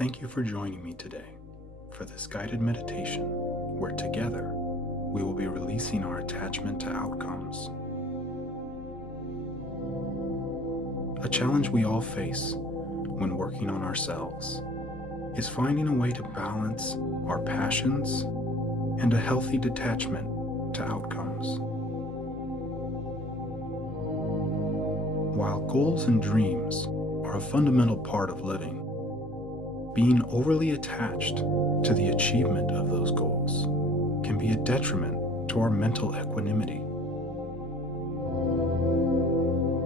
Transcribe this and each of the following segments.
Thank you for joining me today for this guided meditation where together we will be releasing our attachment to outcomes. A challenge we all face when working on ourselves is finding a way to balance our passions and a healthy detachment to outcomes. While goals and dreams are a fundamental part of living, being overly attached to the achievement of those goals can be a detriment to our mental equanimity.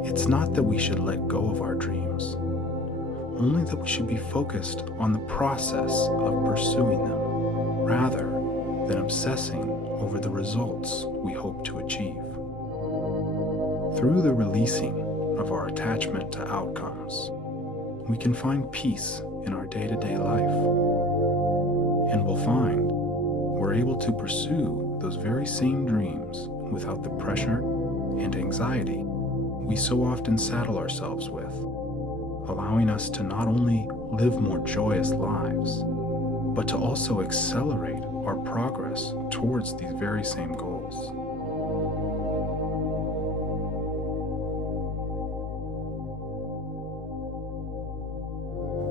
It's not that we should let go of our dreams, only that we should be focused on the process of pursuing them, rather than obsessing over the results we hope to achieve. Through the releasing of our attachment to outcomes, we can find peace in our day-to-day life, and we'll find we're able to pursue those very same dreams without the pressure and anxiety we so often saddle ourselves with, allowing us to not only live more joyous lives, but to also accelerate our progress towards these very same goals.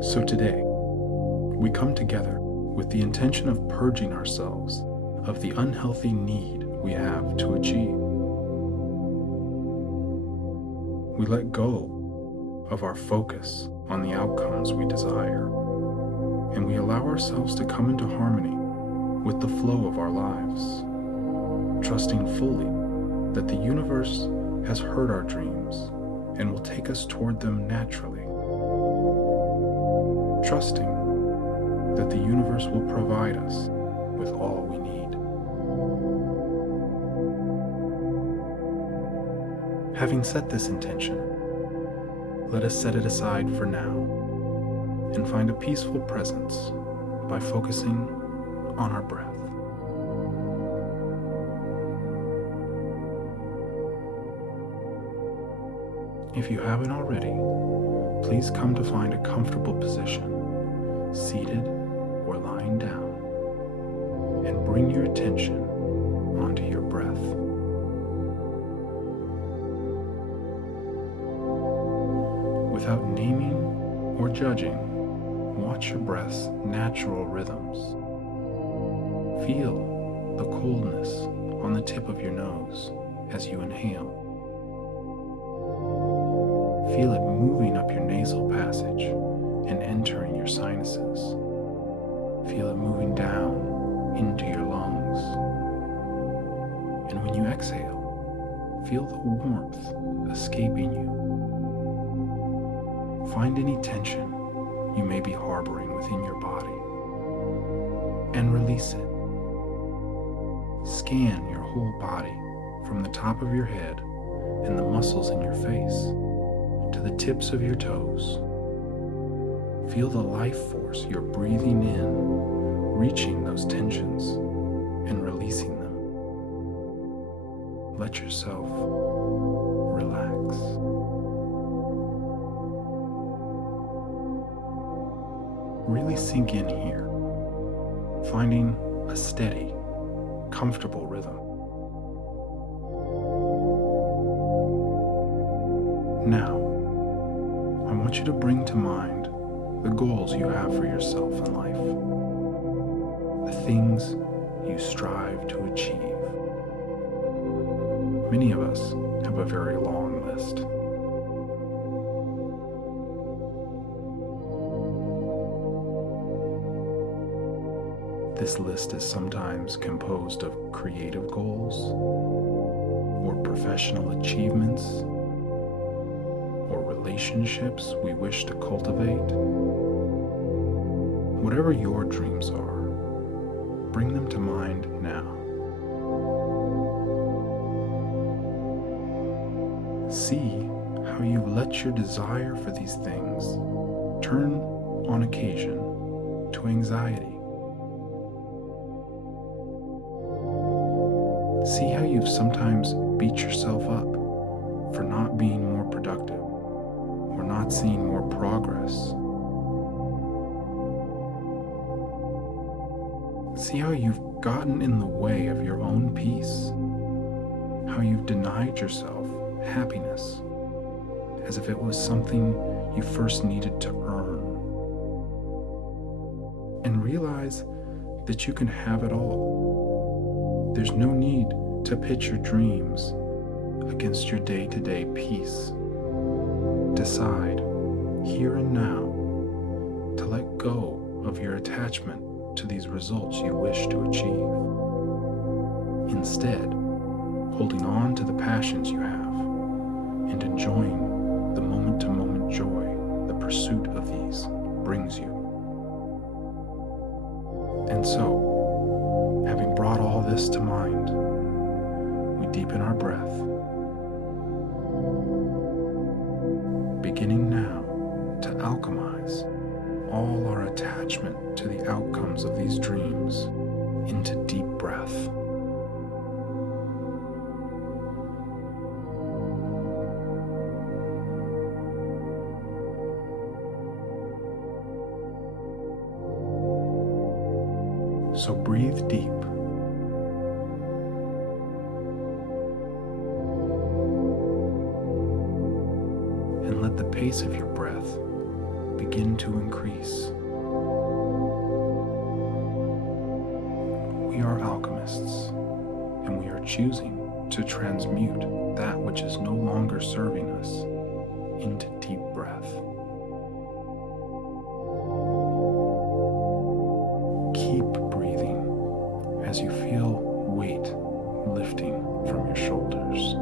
So today, we come together with the intention of purging ourselves of the unhealthy need we have to achieve. We let go of our focus on the outcomes we desire, and we allow ourselves to come into harmony with the flow of our lives, trusting fully that the universe has heard our dreams and will take us toward them naturally. Trusting that the universe will provide us with all we need. Having set this intention, let us set it aside for now and find a peaceful presence by focusing on our breath. If you haven't already, please come to find a comfortable position, seated or lying down, and bring your attention onto your breath. Without naming or judging, watch your breath's natural rhythms. Feel the coldness on the tip of your nose as you inhale. Feel it moving up your nasal passage and entering your sinuses. Feel it moving down into your lungs. And when you exhale, feel the warmth escaping you. Find any tension you may be harboring within your body and release it. Scan your whole body from the top of your head and the muscles in your face to the tips of your toes. Feel the life force you're breathing in, reaching those tensions and releasing them. Let yourself relax. Really sink in here, finding a steady, comfortable rhythm. Now, I want you to bring to mind the goals you have for yourself in life, the things you strive to achieve. Many of us have a very long list. This list is sometimes composed of creative goals, or professional achievements, or relationships we wish to cultivate. Whatever your dreams are, bring them to mind now. See how you let your desire for these things turn on occasion to anxiety. See how you've sometimes beat yourself up for not being more productive or not seeing more progress. See how you've gotten in the way of your own peace, how you've denied yourself happiness as if it was something you first needed to earn. And realize that you can have it all. There's no need to pitch your dreams against your day-to-day peace. Decide, here and now, to let go of your attachment to these results you wish to achieve. Instead, holding on to the passions you have and enjoying the moment-to-moment joy the pursuit of these brings you. And so, having brought all this to mind, we deepen our breath, beginning now to alchemize all our attachment to the outcomes of these dreams into deep breath. So breathe deep. And let the pace of your breath begin to increase. We are alchemists, and we are choosing to transmute that which is no longer serving us into deep breath. Keep breathing as you feel weight lifting from your shoulders.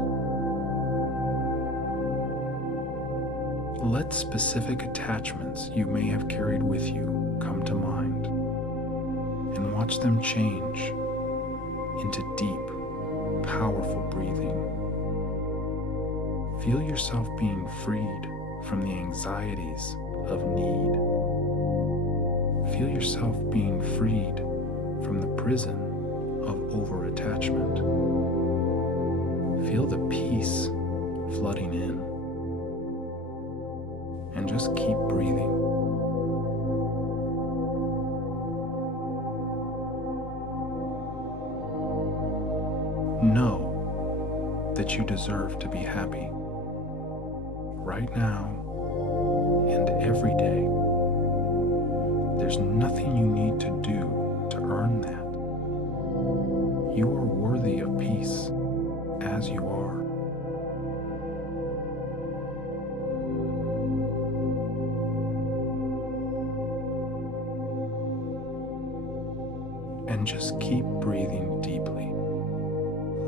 Let specific attachments you may have carried with you come to mind, and watch them change into deep, powerful breathing. Feel yourself being freed from the anxieties of need. Feel yourself being freed from the prison of overattachment. Feel the peace flooding in. And just keep breathing. Know that you deserve to be happy right now and every day. There's nothing you need to do to earn that. You are worthy of peace as you are. And just keep breathing deeply,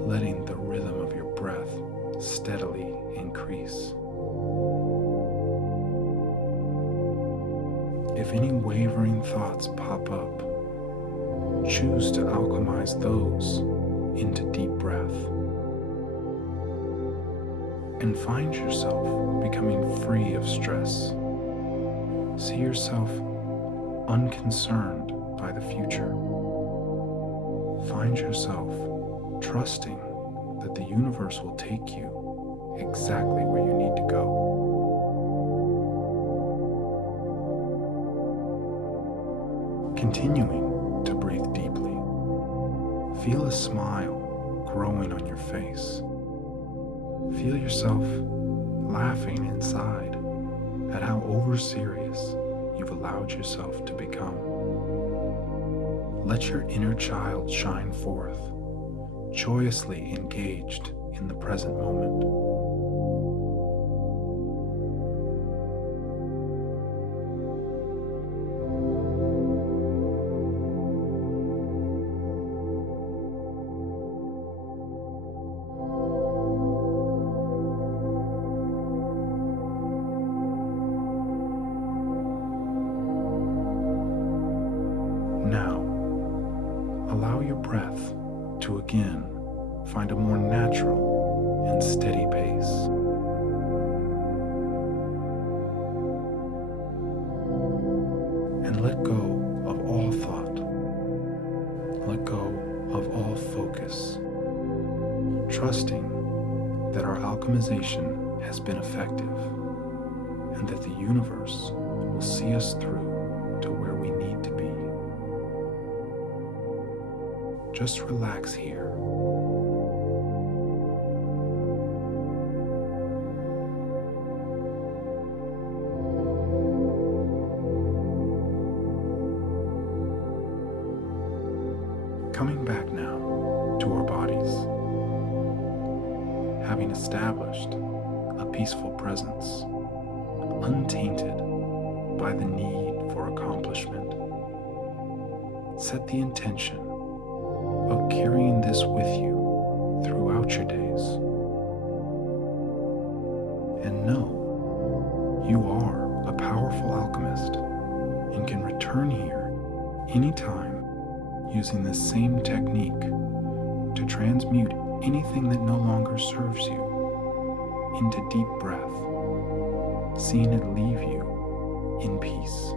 letting the rhythm of your breath steadily increase. If any wavering thoughts pop up, choose to alchemize those into deep breath. And find yourself becoming free of stress. See yourself unconcerned by the future. Find yourself trusting that the universe will take you exactly where you need to go. Continuing to breathe deeply, feel a smile growing on your face. Feel yourself laughing inside at how over-serious you've allowed yourself to become. Let your inner child shine forth, joyously engaged in the present moment. Now, allow your breath to again find a more natural and steady pace. And let go of all thought. Let go of all focus. Trusting that our alchemization has been effective and that the universe will see us through to where we need to be. Just relax here. Coming back now to our bodies, having established a peaceful presence, untainted by the need for accomplishment, set the intention of carrying this with you throughout your days. And know you are a powerful alchemist and can return here anytime using this same technique to transmute anything that no longer serves you into deep breath, seeing it leave you in peace.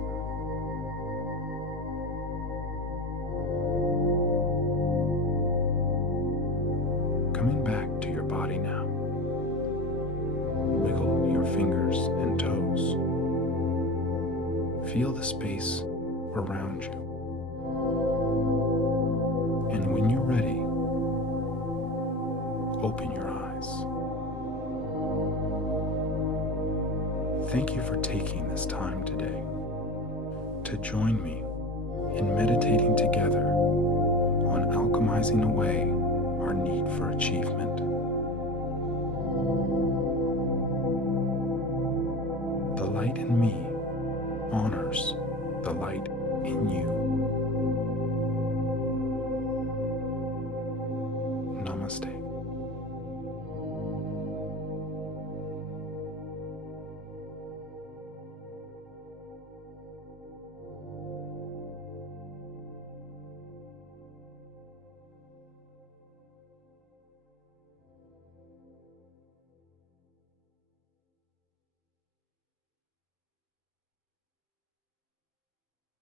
Coming back to your body now, wiggle your fingers and toes. Feel the space around you. And when you're ready, open your eyes. Thank you for taking this time today to join me in meditating together on alchemizing away our need for achievement. The light in me honors the light in you. Namaste.